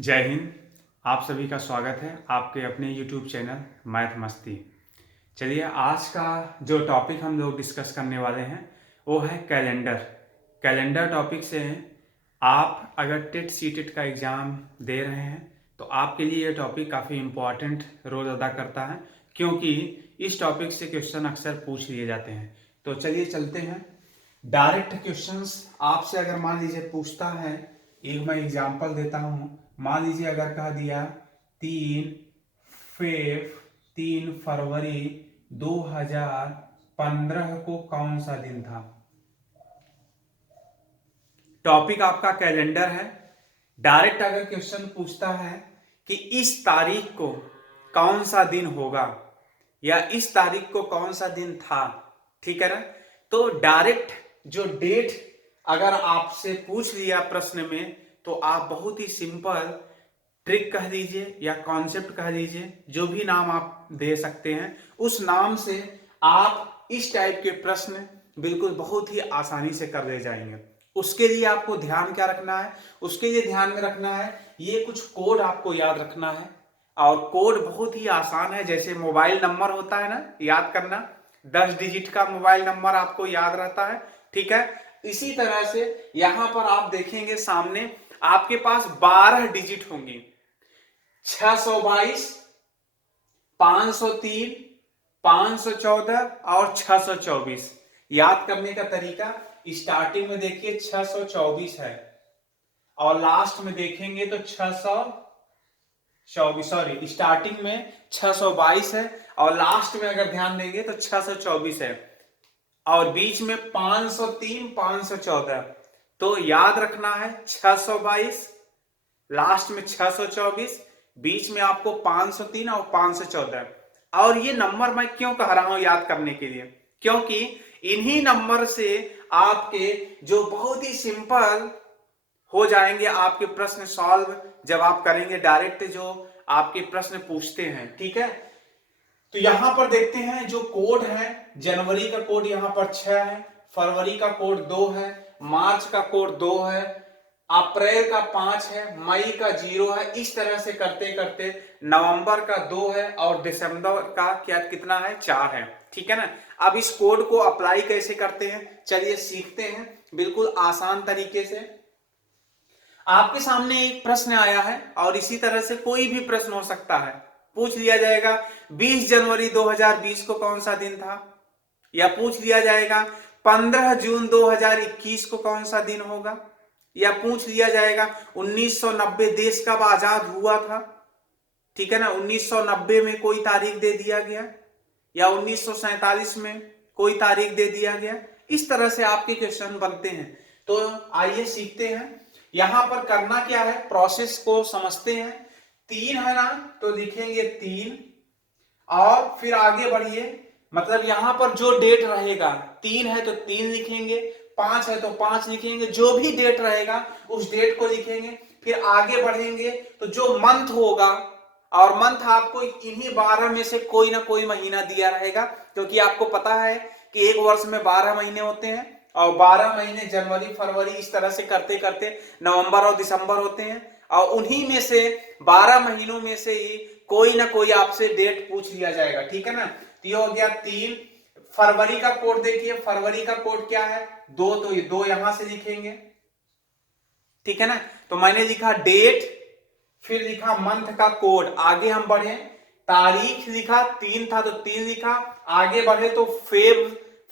जय हिंद। आप सभी का स्वागत है आपके अपने YouTube चैनल मैथ मस्ती। चलिए, आज का जो टॉपिक हम लोग डिस्कस करने वाले हैं वो है कैलेंडर। कैलेंडर टॉपिक से आप अगर टेट सीटेट का एग्ज़ाम दे रहे हैं तो आपके लिए ये टॉपिक काफ़ी इम्पोर्टेंट रोल अदा करता है, क्योंकि इस टॉपिक से क्वेश्चन अक्सर पूछ लिए जाते हैं। तो चलिए चलते हैं डायरेक्ट क्वेश्चंस। आपसे अगर मान लीजिए पूछता है, एक मैं एग्जांपल देता हूं। मान लीजिए अगर कह दिया 3 फरवरी 2015 को कौन सा दिन था। टॉपिक आपका कैलेंडर है। डायरेक्ट अगर क्वेश्चन पूछता है कि इस तारीख को कौन सा दिन होगा या इस तारीख को कौन सा दिन था, ठीक है ना, तो डायरेक्ट जो डेट अगर आपसे पूछ लिया प्रश्न में तो आप बहुत ही सिंपल ट्रिक कह दीजिए या कॉन्सेप्ट कह दीजिए, जो भी नाम आप दे सकते हैं, उस नाम से आप इस टाइप के प्रश्न बिल्कुल बहुत ही आसानी से कर ले जाएंगे। उसके लिए आपको ध्यान क्या रखना है? उसके लिए ध्यान में रखना है ये कुछ कोड आपको याद रखना है, और कोड बहुत ही आसान है। जैसे मोबाइल नंबर होता है ना, याद करना, 10 डिजिट का मोबाइल नंबर आपको याद रहता है, ठीक है। इसी तरह से यहां पर आप देखेंगे सामने आपके पास 12 डिजिट होंगी। 622, 503, 514 और 624। याद करने का तरीका, स्टार्टिंग में देखिए 624 है और लास्ट में देखेंगे तो 624, सॉरी, स्टार्टिंग में 622 है और लास्ट में अगर ध्यान देंगे तो 624 है, और बीच में 503, 514। तो याद रखना है 622, लास्ट में 624, बीच में आपको 503 और 514। और ये नंबर मैं क्यों कह रहा हूं याद करने के लिए, क्योंकि इन्हीं नंबर से आपके जो बहुत ही सिंपल हो जाएंगे आपके प्रश्न सॉल्व जब आप करेंगे, डायरेक्ट जो आपके प्रश्न पूछते हैं, ठीक है। तो यहां पर देखते हैं जो कोड है, जनवरी का कोड यहां पर 6 है, फरवरी का कोड 2 है, मार्च का कोड 2 है, अप्रैल का 5 है, मई का 0 है। इस तरह से करते करते नवंबर का 2 है और दिसंबर का क्या कितना है, 4 है, ठीक है ना। अब इस कोड को अप्लाई कैसे करते हैं, चलिए सीखते हैं बिल्कुल आसान तरीके से। आपके सामने एक प्रश्न आया है और इसी तरह से कोई भी प्रश्न हो सकता है, पूछ लिया जाएगा 20 जनवरी 2020 को कौन सा दिन था, या पूछ लिया जाएगा 15 जून 2021 को कौन सा दिन होगा, या पूछ लिया जाएगा 1990 देश कब आजाद हुआ था, ठीक है ना। 1990 में कोई तारीख दे दिया गया या 1947 में कोई तारीख दे दिया गया। इस तरह से आपके क्वेश्चन बनते हैं। तो आइए सीखते हैं। यहां पर करना क्या है, प्रोसेस को समझते हैं। 3 है ना, तो लिखेंगे 3 और फिर आगे बढ़िए। मतलब यहां पर जो डेट रहेगा, 3 है तो 3 लिखेंगे, 5 है तो 5 लिखेंगे, जो भी डेट रहेगा उस डेट को लिखेंगे। फिर आगे बढ़ेंगे तो जो मंथ होगा, और मंथ आपको इन्हीं 12 में से कोई ना कोई महीना दिया रहेगा, क्योंकि आपको पता है कि एक वर्ष में 12 महीने होते हैं और 12 महीने जनवरी फरवरी इस तरह से करते करते नवंबर और दिसंबर होते हैं, और उन्हीं में से 12 महीनों में से ही कोई ना कोई आपसे डेट पूछ लिया जाएगा, ठीक है ना। तो ये हो गया 3। फरवरी का कोड देखिए, फरवरी का कोड क्या है, 2, तो ये 2 यहां से लिखेंगे, ठीक है ना। तो मैंने लिखा डेट, फिर लिखा मंथ का कोड, आगे हम बढ़े, तारीख लिखा, 3 था तो 3 लिखा, आगे बढ़े तो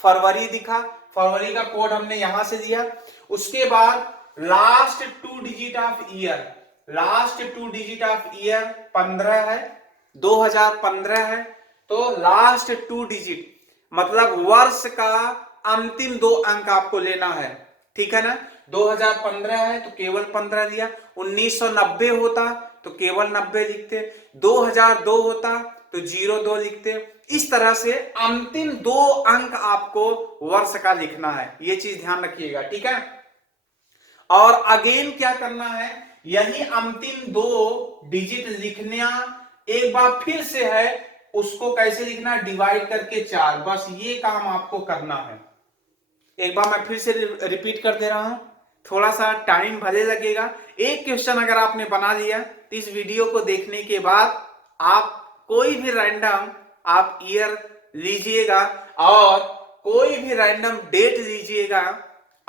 फरवरी दिखा, फरवरी का कोड हमने यहां से दिया। उसके बाद last 2 digit of year, last 2 digit of year 15 है, 2015 है, तो लास्ट 2 डिजिट मतलब वर्ष का अंतिम 2 अंक आपको लेना है, ठीक है ना। 2015 है तो केवल 15 दिया, 1990 होता तो केवल 90 लिखते, 2002 होता तो 02 लिखते। इस तरह से अंतिम 2 अंक आपको वर्ष का लिखना है, ये चीज ध्यान रखिएगा, ठीक है। और अगेन क्या करना है, यही अंतिम 2 डिजिट लिखना एक बार फिर से है, उसको कैसे लिखना, डिवाइड करके 4, बस ये काम आपको करना है। एक बार मैं फिर से रिपीट कर दे रहा हूं, थोड़ा सा टाइम भले लगेगा। एक क्वेश्चन अगर आपने बना लिया तो इस वीडियो को देखने के बाद आप कोई भी रैंडम आप ईयर लीजिएगा और कोई भी रैंडम डेट लीजिएगा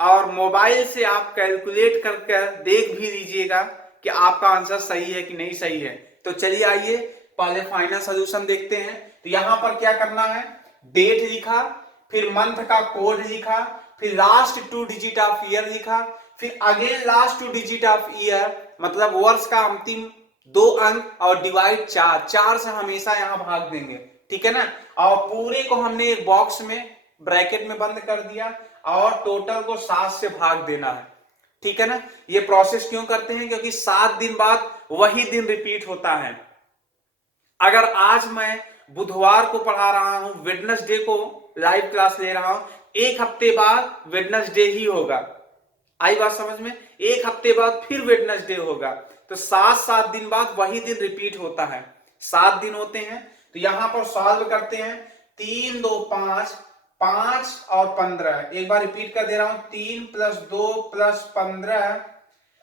और मोबाइल से आप कैलकुलेट करके देख भी लीजिएगा कि आपका आंसर सही है कि नहीं सही है। तो चलिए आइए पहले फाइनल सॉल्यूशन देखते हैं। तो यहां पर क्या करना है, डेट लिखा, फिर मंथ का कोड लिखा, फिर लास्ट 2 डिजिट ऑफ ईयर लिखा, फिर again last 2 digit of year मतलब वर्ष का अंतिम 2 अंक और डिवाइड 4 से हमेशा यहां भाग देंगे, ठीक है ना। और पूरे को हमने एक बॉक्स में ब्रैकेट में बंद कर दिया और टोटल को 7 से भाग देना है, ठीक है ना। ये प्रोसेस क्यों करते हैं, क्योंकि 7 दिन बाद वही दिन रिपीट होता है। अगर आज मैं बुधवार को पढ़ा रहा हूं, वेडनेसडे को लाइव क्लास ले रहा हूं, एक हफ्ते बाद वेडनेसडे ही होगा। आई बात समझ में, एक हफ्ते बाद फिर वेडनेसडे होगा। तो 7 दिन बाद वही दिन रिपीट होता है, 7 दिन होते हैं। तो यहां पर सॉल्व करते हैं, 3 2 5, 5 और 15। एक बार रिपीट कर दे रहा हूं, 3 + 2 + 15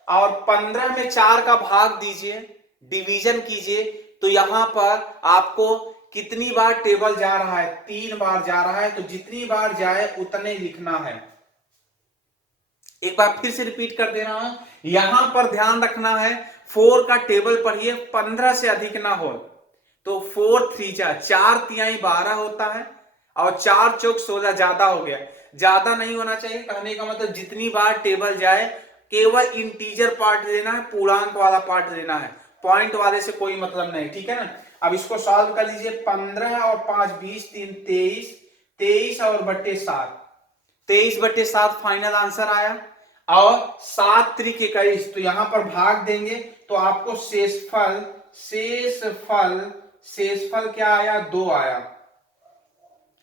और 15 में 4 का भाग दीजिए, डिवीजन कीजिए। तो यहां पर आपको कितनी बार टेबल जा रहा है, 3 बार जा रहा है। तो जितनी बार जाए उतने लिखना है। एक बार फिर से रिपीट कर दे रहा हूं, यहां पर ध्यान रखना है 4 का टेबल पढ़िए, 15 से अधिक ना हो। तो 4 3 4 तिहाई 12 होता है और 4 चौक 16 ज्यादा हो गया। ज्यादा नहीं होना चाहिए, कहने का मतलब जितनी बार टेबल जाए केवल इंटीजर पार्ट लेना है, पूर्णांक वाला पार्ट लेना है, पॉइंट वाले से कोई मतलब नहीं, ठीक है ना। अब इसको सॉल्व कर लीजिए, 15 और 5 20, 3 23, 23 और बट्टे 7, 23/7 फाइनल आंसर आया। और 7 त्रिक 21, तो यहां पर भाग देंगे तो आपको शेषफल क्या आया, 2 आया।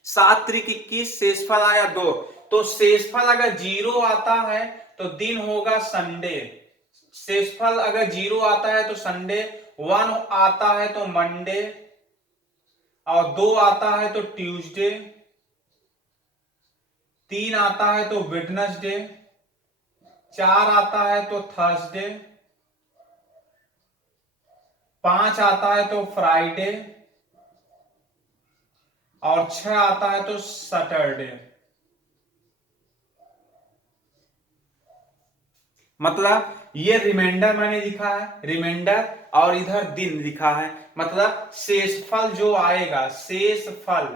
7 त्रिक 21, शेषफल आया 2। तो शेषफल अगर 0 आता है तो दिन होगा संडे, शेषफल अगर 0 आता है तो संडे, 1 आता है तो मंडे और 2 आता है तो ट्यूसडे, 3 आता है तो वेडनेसडे, 4 आता है तो थर्सडे, 5 आता है तो फ्राइडे और 6 आता है तो सैटरडे। मतलब ये रिमाइंडर मैंने लिखा है, रिमाइंडर, और इधर दिन लिखा है। मतलब शेषफल जो आएगा, शेषफल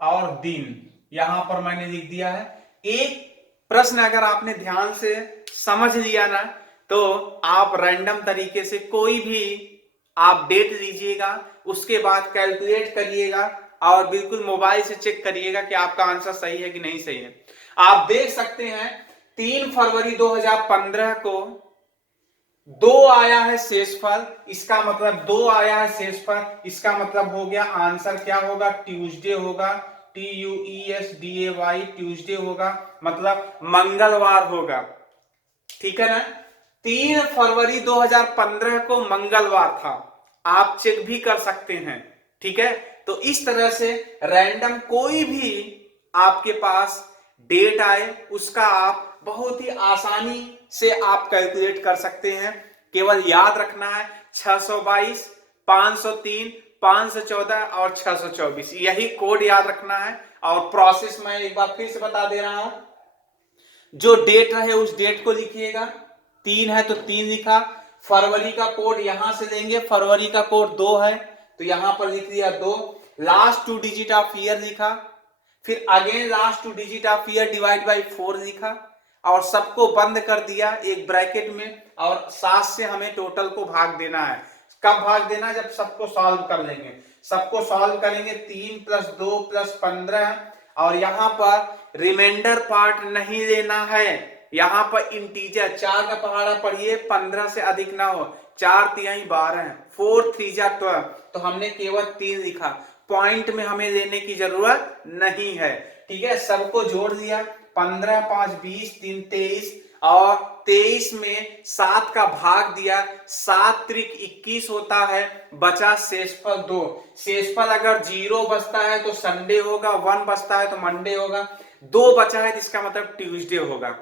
और दिन यहां पर मैंने लिख दिया है। एक प्रश्न अगर आपने ध्यान से समझ लिया ना, तो आप रैंडम तरीके से कोई भी आप डेट लीजिएगा, उसके बाद कैलकुलेट करिएगा और बिल्कुल मोबाइल से चेक करिएगा कि आपका आंसर सही है कि नहीं सही है। आप देख सकते हैं 3 फरवरी 2015 को 2 आया है शेषफल, इसका मतलब 2 आया है शेषफल, इसका मतलब हो गया आंसर क्या होगा, ट्यूसडे होगा, TUESDAY, ट्यूसडे होगा, मतलब मंगलवार होगा, ठीक है ना। 3 फरवरी 2015 को मंगलवार था, आप चेक भी कर सकते हैं, ठीक है। तो इस तरह से रैंडम कोई भी आपके पास डेट आए उसका आप बहुत ही आसानी से आप कैलकुलेट कर सकते हैं। केवल याद रखना है 622, 503, 514 और 624, यही कोड याद रखना है। और प्रोसेस मैं एक बार फिर से बता दे रहा हूं, जो डेट रहे उस डेट को लिखिएगा, 3 है तो 3 लिखा, फरवरी का कोड यहां से लेंगे, फरवरी का कोड 2 है तो यहां पर लिख दिया 2, लास्ट 2 डिजिट ऑफ ईयर लिखा, फिर again last 2 digit of year divide by 4 लिखा और सबको बंद कर दिया एक ब्रैकेट में, और 7 से हमें टोटल को भाग देना है। कब भाग देना है, जब सबको सॉल्व कर लेंगे। सबको सॉल्व करेंगे, 3 + 2 + 15 और यहां पर रिमाइंडर पार्ट नहीं लेना है, यहां पर इंटीजर 4 का पहाड़ा पढ़िए, 15 से अधिक ना हो, 4 तिहाई 12, 4 3 12, तो हमने केवल 3 लिखा, पॉइंट में हमें लेने की जरूरत नहीं है, ठीक है। सबको जोड़ दिया, 15 5 20, 3 23 और 23 में 7 का भाग दिया, 7 त्रिक 21 होता है, बचा शेषफल 2। शेषफल अगर 0 बचता है तो संडे होगा, 1 बचता है तो मंडे होगा, 2 बचा है तो इसका मतलब ट्यूसडे होगा।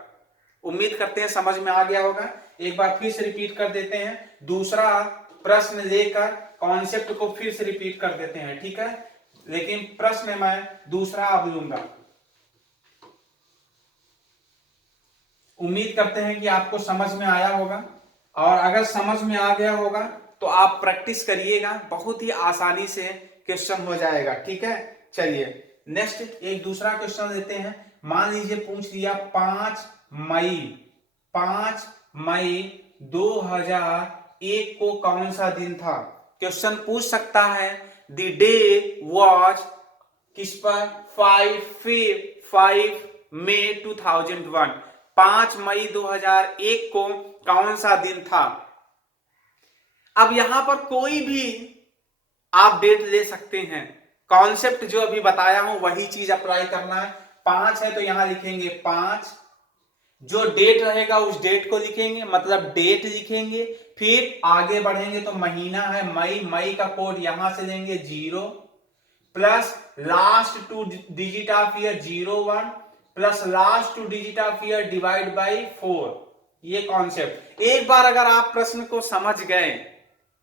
उम्मीद करते हैं समझ में आ गया होगा। एक बार फिर से रिपीट कर देते हैं, दूसरा प्रश्न लेकर कॉन्सेप्ट को फिर से रिपीट कर देते हैं, ठीक है। लेकिन प्रश्न मैं दूसरा अब लूंगा। उम्मीद करते हैं कि आपको समझ में आया होगा, और अगर समझ में आ गया होगा तो आप प्रैक्टिस करिएगा, बहुत ही आसानी से क्वेश्चन हो जाएगा, ठीक है। चलिए नेक्स्ट एक दूसरा क्वेश्चन लेते हैं। मान लीजिए पूछ लिया 5 मई 2001 को कौन सा दिन था। क्वेश्चन पूछ सकता है द डे वॉज किस पर 5 मई 2001, 5 मई 2001 को कौन सा दिन था। अब यहां पर कोई भी आप डेट ले सकते हैं, कॉन्सेप्ट जो अभी बताया हूं वही चीज अप्लाई करना है। 5 है तो यहां लिखेंगे 5, जो डेट रहेगा उस डेट को लिखेंगे, मतलब डेट लिखेंगे। फिर आगे बढ़ेंगे तो महीना है मई, मई का कोड यहां से लेंगे 0 plus last 2 digit of year 01 plus last 2 digit of year divide by 4। ये कॉन्सेप्ट एक बार अगर आप प्रश्न को समझ गए,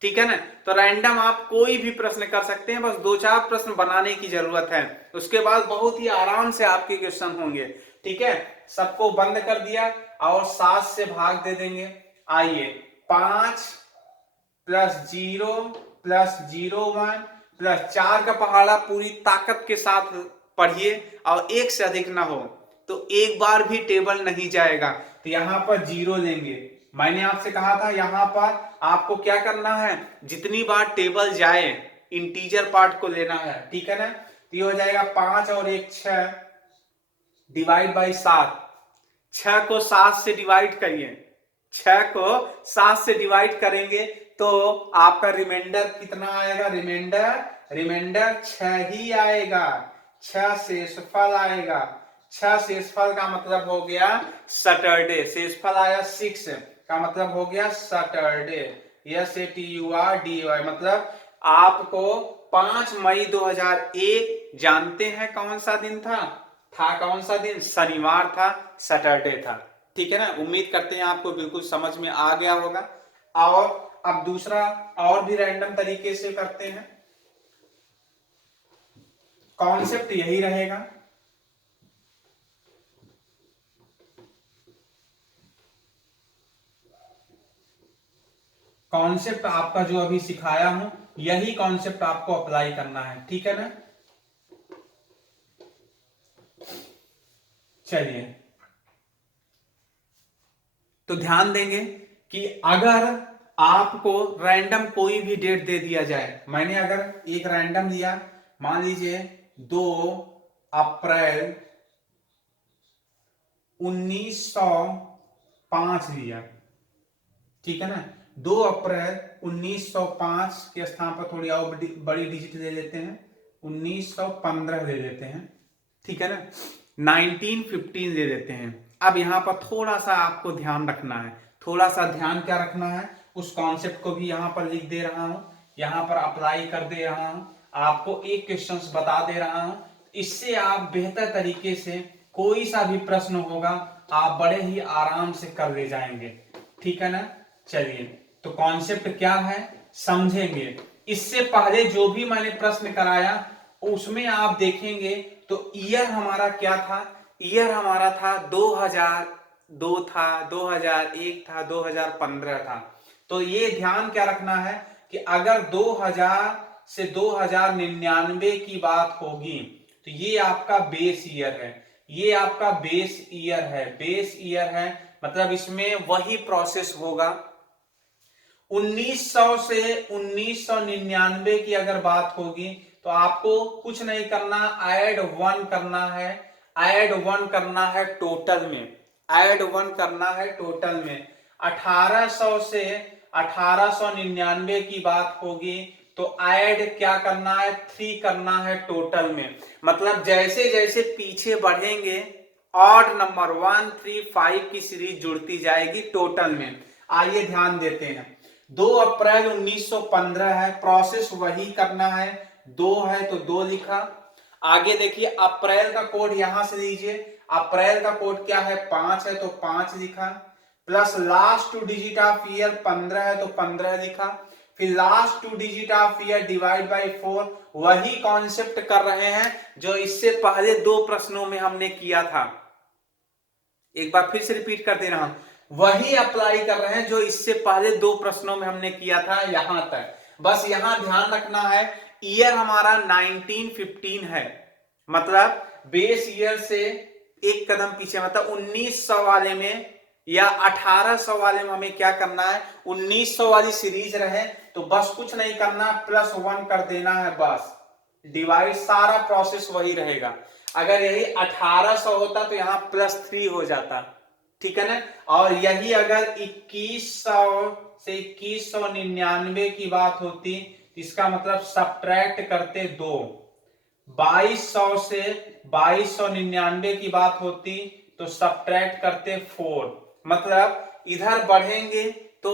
ठीक है ना, तो रैंडम आप कोई भी प्रश्न कर सकते हैं, बस 2-4 प्रश्न बनाने की जरूरत है, उसके बाद बहुत ही आराम से आपके क्वेश्चन होंगे, ठीक है। सबको बंद कर दिया और 7 से भाग दे देंगे। आइए 5 प्लस 0 प्लस 01 प्लस 4 का पहाड़ा पूरी ताकत के साथ पढ़िए, और 1 से अधिक ना हो तो एक बार भी टेबल नहीं जाएगा, तो यहां पर 0 लेंगे। मैंने आपसे कहा था यहां पर आपको क्या करना है, जितनी बार टेबल जाए इंटीजर पार्ट को लेना है, ठीक है ना। तो ये हो जाएगा 5 और 1 6 डिवाइड बाई 7। 6 को 7 से डिवाइड करिए, 6 को 7 से डिवाइड करेंगे तो आपका रिमाइंडर कितना आएगा, रिमाइंडर 6 ही आएगा, 6 शेषफल आएगा। 6 शेषफल का मतलब हो गया सैटरडे, शेषफल आया 6 का मतलब हो गया सैटरडे, SATURDAY। मतलब आपको 5 मई 2001 जानते हैं कौन सा दिन था कौन सा दिन, शनिवार था, सैटरडे था, ठीक है ना। उम्मीद करते हैं आपको बिल्कुल समझ में आ गया होगा। और अब दूसरा और भी रैंडम तरीके से करते हैं, कॉन्सेप्ट यही रहेगा। कॉन्सेप्ट आपका जो अभी सिखाया हूं यही कॉन्सेप्ट आपको अप्लाई करना है, ठीक है ना। चलिए तो ध्यान देंगे कि अगर आपको रैंडम कोई भी डेट दे दिया जाए, मैंने अगर एक रैंडम लिया, मान लीजिए 2 अप्रैल 1905 लिया, ठीक है ना। 2 अप्रैल 1905 के स्थान पर थोड़ी और बड़ी डिजिट ले लेते हैं, 1915 ले लेते हैं, ठीक है ना। 1915 ले लेते हैं। अब यहां पर थोड़ा सा आपको ध्यान रखना है, थोड़ा सा ध्यान क्या रखना है, उस कॉन्सेप्ट को भी यहां पर लिख दे रहा हूं, यहां पर अप्लाई कर दे रहा हूं, आपको एक क्वेश्चन बता दे रहा हूं। इससे आप बेहतर तरीके से कोई सा भी प्रश्न होगा आप बड़े ही आराम से कर ले जाएंगे, ठीक है ना। चलिए तो कॉन्सेप्ट क्या है समझेंगे। इससे पहले जो भी मैंने प्रश्न कराया उसमें आप देखेंगे तो ईयर हमारा क्या था, ईयर हमारा था 2002 था, 2001 था, 2015 था। तो ये ध्यान क्या रखना है कि अगर 2000 से 2099 की बात होगी तो ये आपका बेस ईयर है, ये आपका बेस ईयर है, बेस ईयर है, मतलब इसमें वही प्रोसेस होगा। 1900 से 1999 की अगर बात होगी तो आपको कुछ नहीं करना, ऐड 1 करना है, ऐड 1 करना है टोटल में, ऐड 1 करना है टोटल में। 1800 से 1899 की बात होगी तो ऐड क्या करना है, 3 करना है टोटल में। मतलब जैसे जैसे पीछे बढ़ेंगे ऑड नंबर 1, 3, 5 की सीरीज जुड़ती जाएगी टोटल में। आइए ध्यान देते हैं, 2 अप्रैल 1915 है, प्रोसेस वही करना है, 2 है तो 2 लिखा। आगे देखिए अप्रैल का कोड यहां से लीजिए, अप्रैल का कोड क्या है 5 है तो 5 लिखा, plus last 2 digit of year 15 है तो 15 लिखा, फिर last 2 digit of year divide by 4। वही कॉन्सेप्ट कर रहे हैं जो इससे पहले 2 प्रश्नों में हमने किया था। एक बार फिर से रिपीट कर दे रहा हूं, वही अप्लाई कर रहे हैं जो इससे पहले 2 प्रश्नों में हमने किया था यहां तक। बस यहां ध्यान रखना है ईयर हमारा 1915 है, मतलब बेस ईयर से एक कदम पीछे, मतलब 1900 वाले में या 1800 वाले में हमें क्या करना है, 1900 वाली सीरीज रहे तो बस कुछ नहीं करना, +1 कर देना है बस, डिवाइड सारा प्रोसेस वही रहेगा। अगर यही 1800 होता तो यहां +3 हो जाता, ठीक है ना। और यही अगर 2100 से 2199 की बात होती, इसका मतलब सब्ट्रैक्ट करते 2। 2200 से 2299 की बात होती तो सब्ट्रैक्ट करते 4। मतलब इधर बढ़ेंगे तो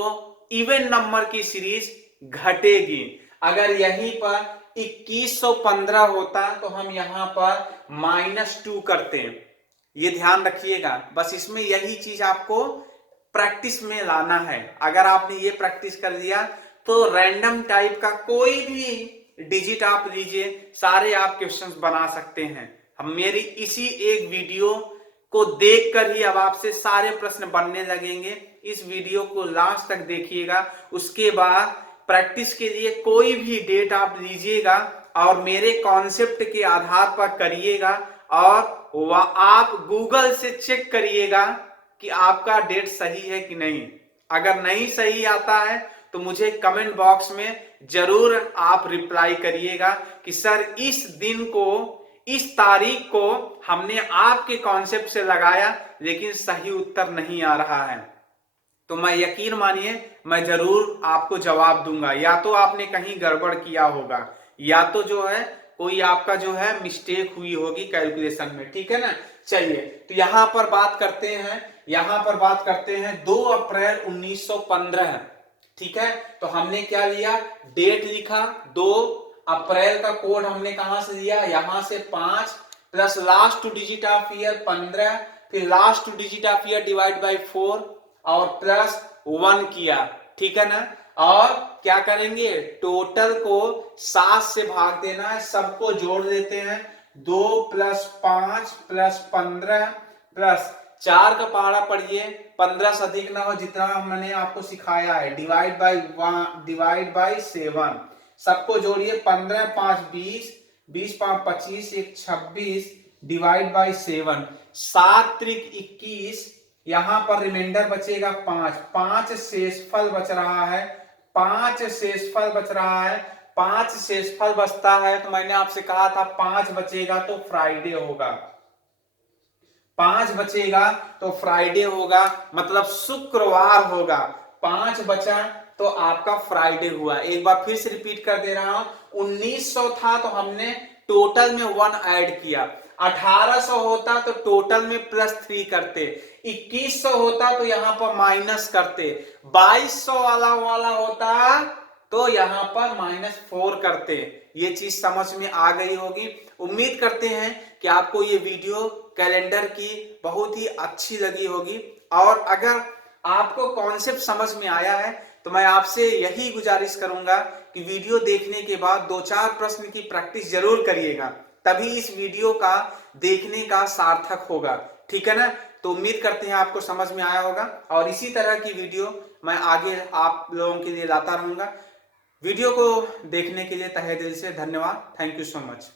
इवन नंबर की सीरीज घटेगी। अगर यहीं पर 2115 होता तो हम यहां पर -2 करते। ये ध्यान रखिएगा, बस इसमें यही चीज आपको प्रैक्टिस में लाना है। अगर आपने ये प्रैक्टिस कर लिया तो रैंडम टाइप का कोई भी डिजिट आप लीजिए, सारे आप क्वेश्चंस बना सकते हैं। हम मेरी इसी एक वीडियो को देखकर ही अब आपसे सारे प्रश्न बनने लगेंगे। इस वीडियो को लास्ट तक देखिएगा, उसके बाद प्रैक्टिस के लिए कोई भी डेट आप लीजिएगा और मेरे कॉन्सेप्ट के आधार पर करिएगा, और आप गूगल से चेक करिएगा कि आपका डेट सही है कि नहीं। अगर नहीं सही आता है तो मुझे कमेंट बॉक्स में जरूर आप रिप्लाई करिएगा कि सर इस दिन को, इस तारीख को हमने आपके कॉन्सेप्ट से लगाया लेकिन सही उत्तर नहीं आ रहा है। तो मैं यकीन मानिए मैं जरूर आपको जवाब दूंगा, या तो आपने कहीं गड़बड़ किया होगा या तो जो है कोई आपका जो है मिस्टेक हुई होगी कैलकुलेशन में, ठीक है ना। चलिए तो यहां पर बात करते हैं 2 अप्रैल 1915, ठीक है। तो हमने क्या लिया, डेट लिखा 2 अप्रैल का कोड हमने कहां से लिया, यहां से 5 plus last 2 digit of year 15, फिर last 2 digit of year divide by 4 और +1 किया, ठीक है ना। और क्या करेंगे, टोटल को 7 से भाग देना है, सबको जोड़ देते हैं। 2 + 5 + 15 प्लस 4 का पहाड़ा पढ़िए, 15 से अधिक ना हो जितना मैंने आपको सिखाया है, डिवाइड बाय 7, सबको जोड़िए। 15 × 5 20, 20 × 5 25, 1 26 डिवाइड बाय 7, 7 × 3 21, यहां पर रिमाइंडर बचेगा 5 शेषफल बच रहा है, 5 शेषफल बचता है। तो मैंने आपसे कहा था 5 बचेगा तो फ्राइडे होगा, 5 बचेगा तो फ्राइडे होगा, मतलब शुक्रवार होगा। 5 बचा तो आपका फ्राइडे हुआ। एक बार फिर से रिपीट कर दे रहा हूं, 1900 था तो हमने टोटल में 1 ऐड किया, 1800 होता तो टोटल में +3 करते, 2100 होता तो यहां पर माइनस करते, 2200 वाला होता तो यहां पर -4 करते। ये चीज समझ में आ गई होगी। उम्मीद करते हैं कि आपको ये वीडियो कैलेंडर की बहुत ही अच्छी लगी होगी, और अगर आपको कॉन्सेप्ट समझ में आया है तो मैं आपसे यही गुजारिश करूंगा कि वीडियो देखने के बाद 2-4 प्रश्न की प्रैक्टिस जरूर करिएगा, तभी इस वीडियो का देखने का सार्थक होगा, ठीक है ना। तो उम्मीद करते हैं आपको समझ में आया होगा, और इसी तरह की वीडियो मैं आगे आप लोगों के लिए लाता रहूंगा। वीडियो को देखने के लिए तहे दिल से धन्यवाद। Thank you so much.